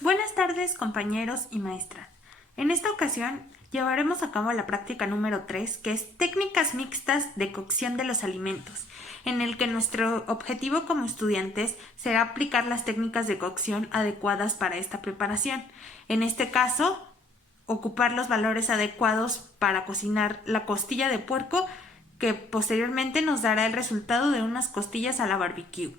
Buenas tardes, compañeros y maestra. En esta ocasión llevaremos a cabo la práctica número 3, que es técnicas mixtas de cocción de los alimentos, en el que nuestro objetivo como estudiantes será aplicar las técnicas de cocción adecuadas para esta preparación. En este caso, ocupar los valores adecuados para cocinar la costilla de puerco, que posteriormente nos dará el resultado de unas costillas a la barbecue.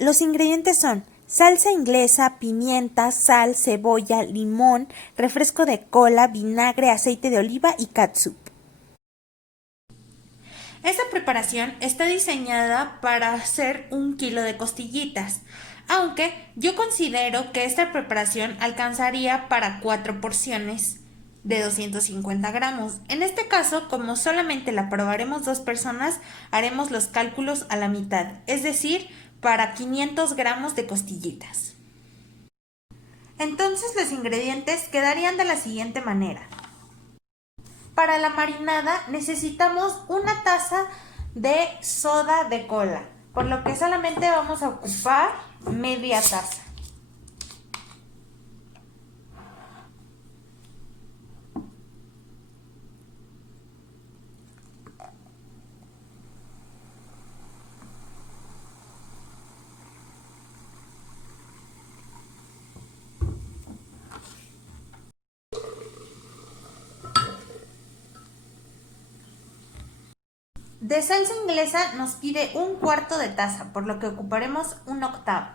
Los ingredientes son salsa inglesa, pimienta, sal, cebolla, limón, refresco de cola, vinagre, aceite de oliva y catsup. Esta preparación está diseñada para hacer 1 kilo de costillitas, aunque yo considero que esta preparación alcanzaría para 4 porciones de 250 gramos. En este caso, como solamente la probaremos 2 personas, haremos los cálculos a la mitad, es decir, para 500 gramos de costillitas. Entonces los ingredientes quedarían de la siguiente manera. Para la marinada necesitamos una taza de soda de cola, por lo que solamente vamos a ocupar media taza. De salsa inglesa nos pide 1/4 de taza, por lo que ocuparemos 1/8.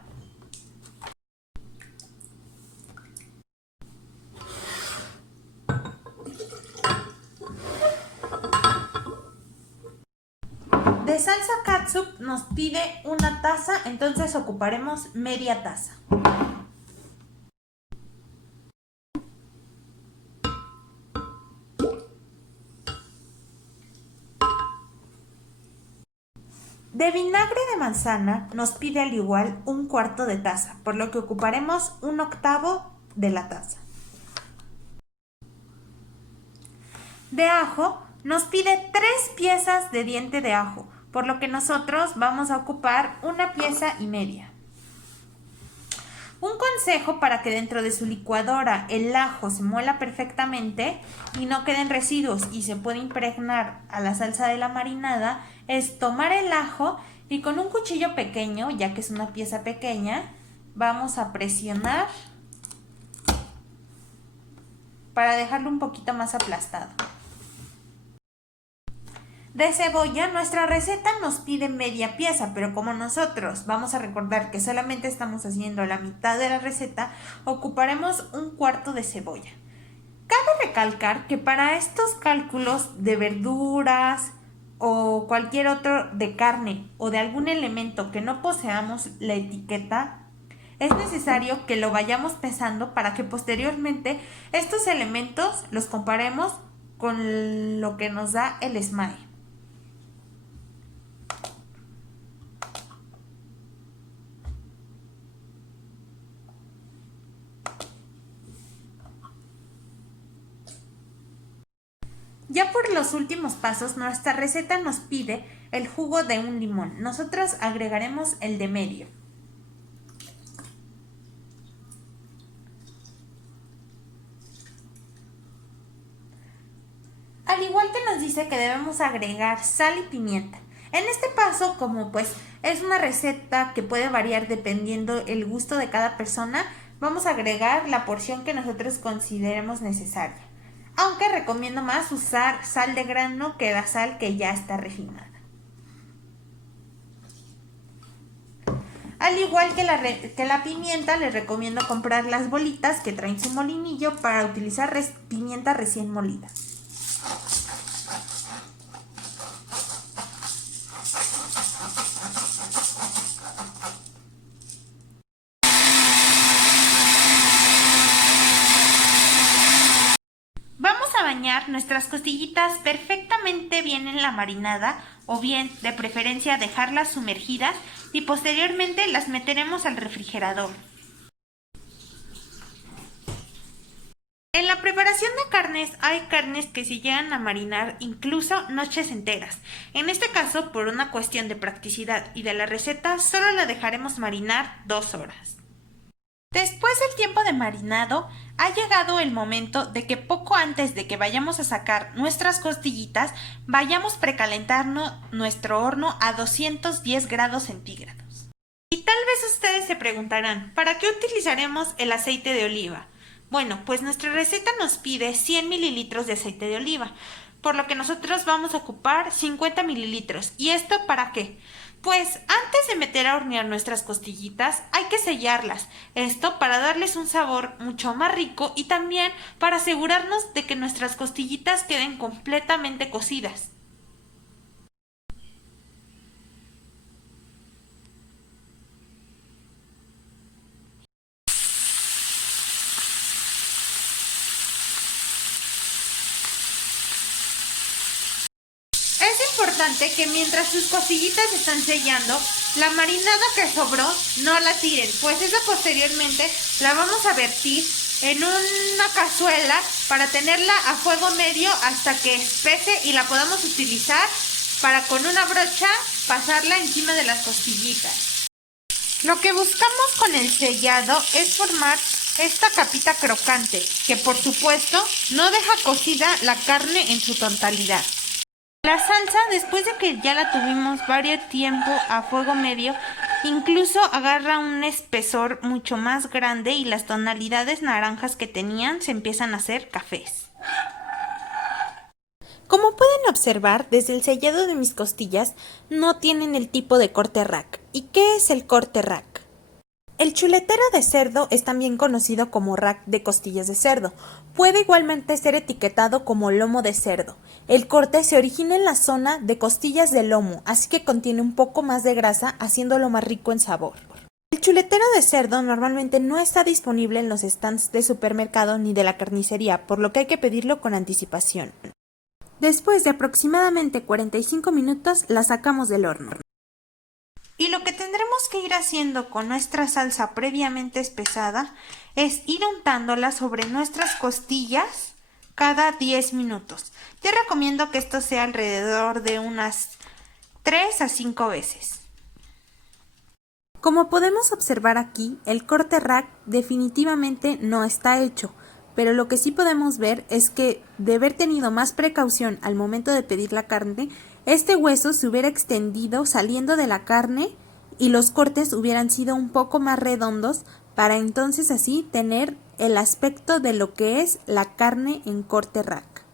De salsa catsup nos pide 1 taza, entonces ocuparemos media taza. De vinagre de manzana nos pide al igual 1/4 de taza, por lo que ocuparemos 1/8 de la taza. De ajo nos pide 3 piezas de diente de ajo, por lo que nosotros vamos a ocupar 1,5 piezas. Un consejo para que dentro de su licuadora el ajo se muela perfectamente y no queden residuos y se pueda impregnar a la salsa de la marinada es tomar el ajo y con un cuchillo pequeño, ya que es una pieza pequeña, vamos a presionar para dejarlo un poquito más aplastado. De cebolla, nuestra receta nos pide media pieza, pero como nosotros vamos a recordar que solamente estamos haciendo la mitad de la receta, ocuparemos 1/4 de cebolla. Cabe recalcar que para estos cálculos de verduras o cualquier otro de carne o de algún elemento que no poseamos la etiqueta, es necesario que lo vayamos pesando para que posteriormente estos elementos los comparemos con lo que nos da el SMAE. Ya por los últimos pasos, nuestra receta nos pide el jugo de un limón. Nosotros agregaremos el de medio. Al igual que nos dice que debemos agregar sal y pimienta. En este paso, como pues es una receta que puede variar dependiendo el gusto de cada persona, vamos a agregar la porción que nosotros consideremos necesaria. Aunque recomiendo más usar sal de grano que la sal que ya está refinada. Al igual que la pimienta, les recomiendo comprar las bolitas que traen su molinillo para utilizar pimienta recién molida. Vamos a bañar nuestras costillitas perfectamente bien en la marinada o bien de preferencia dejarlas sumergidas y posteriormente las meteremos al refrigerador. En la preparación de carnes hay carnes que se llegan a marinar incluso noches enteras. En este caso, por una cuestión de practicidad y de la receta, solo la dejaremos marinar 2 horas. Después del tiempo de marinado, ha llegado el momento de que poco antes de que vayamos a sacar nuestras costillitas, vayamos precalentando nuestro horno a 210 grados centígrados. Y tal vez ustedes se preguntarán, ¿para qué utilizaremos el aceite de oliva? Bueno, pues nuestra receta nos pide 100 mililitros de aceite de oliva, por lo que nosotros vamos a ocupar 50 mililitros. ¿Y esto para qué? Pues antes de meter a hornear nuestras costillitas hay que sellarlas, esto para darles un sabor mucho más rico y también para asegurarnos de que nuestras costillitas queden completamente cocidas. Es importante que mientras sus costillitas están sellando, la marinada que sobró no la tiren, pues esa posteriormente la vamos a vertir en una cazuela para tenerla a fuego medio hasta que espese y la podamos utilizar para con una brocha pasarla encima de las costillitas. Lo que buscamos con el sellado es formar esta capita crocante, que por supuesto no deja cocida la carne en su totalidad. La salsa, después de que ya la tuvimos varios tiempo a fuego medio, incluso agarra un espesor mucho más grande y las tonalidades naranjas que tenían se empiezan a hacer cafés. Como pueden observar, desde el sellado de mis costillas no tienen el tipo de corte rack. ¿Y qué es el corte rack? El chuletero de cerdo es también conocido como rack de costillas de cerdo. Puede igualmente ser etiquetado como lomo de cerdo. El corte se origina en la zona de costillas de lomo, así que contiene un poco más de grasa, haciéndolo más rico en sabor. El chuletero de cerdo normalmente no está disponible en los stands de supermercado ni de la carnicería, por lo que hay que pedirlo con anticipación. Después de aproximadamente 45 minutos, la sacamos del horno. Y lo que tendremos que ir haciendo con nuestra salsa previamente espesada es ir untándola sobre nuestras costillas cada 10 minutos. Te recomiendo que esto sea alrededor de unas 3 a 5 veces. Como podemos observar aquí, el corte rack definitivamente no está hecho, pero lo que sí podemos ver es que, de haber tenido más precaución al momento de pedir la carne, este hueso se hubiera extendido saliendo de la carne y los cortes hubieran sido un poco más redondos para entonces así tener el aspecto de lo que es la carne en corte rack.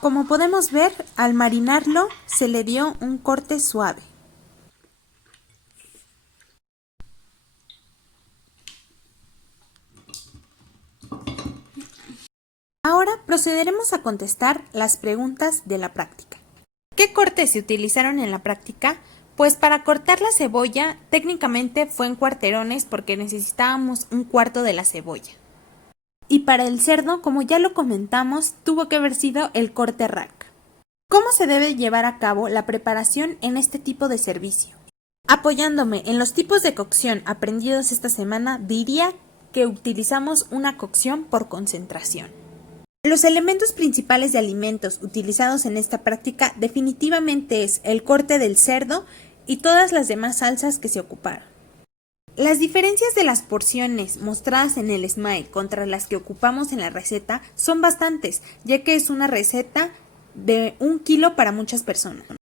Como podemos ver, al marinarlo se le dio un corte suave. Ahora procederemos a contestar las preguntas de la práctica. ¿Qué cortes se utilizaron en la práctica? Pues para cortar la cebolla técnicamente fue en cuarterones porque necesitábamos un cuarto de la cebolla. Y para el cerdo, como ya lo comentamos, tuvo que haber sido el corte rack. ¿Cómo se debe llevar a cabo la preparación en este tipo de servicio? Apoyándome en los tipos de cocción aprendidos esta semana, diría que utilizamos una cocción por concentración. Los elementos principales de alimentos utilizados en esta práctica definitivamente es el corte del cerdo y todas las demás salsas que se ocuparon. Las diferencias de las porciones mostradas en el SMILE contra las que ocupamos en la receta son bastantes, ya que es una receta de 1 kilo para muchas personas.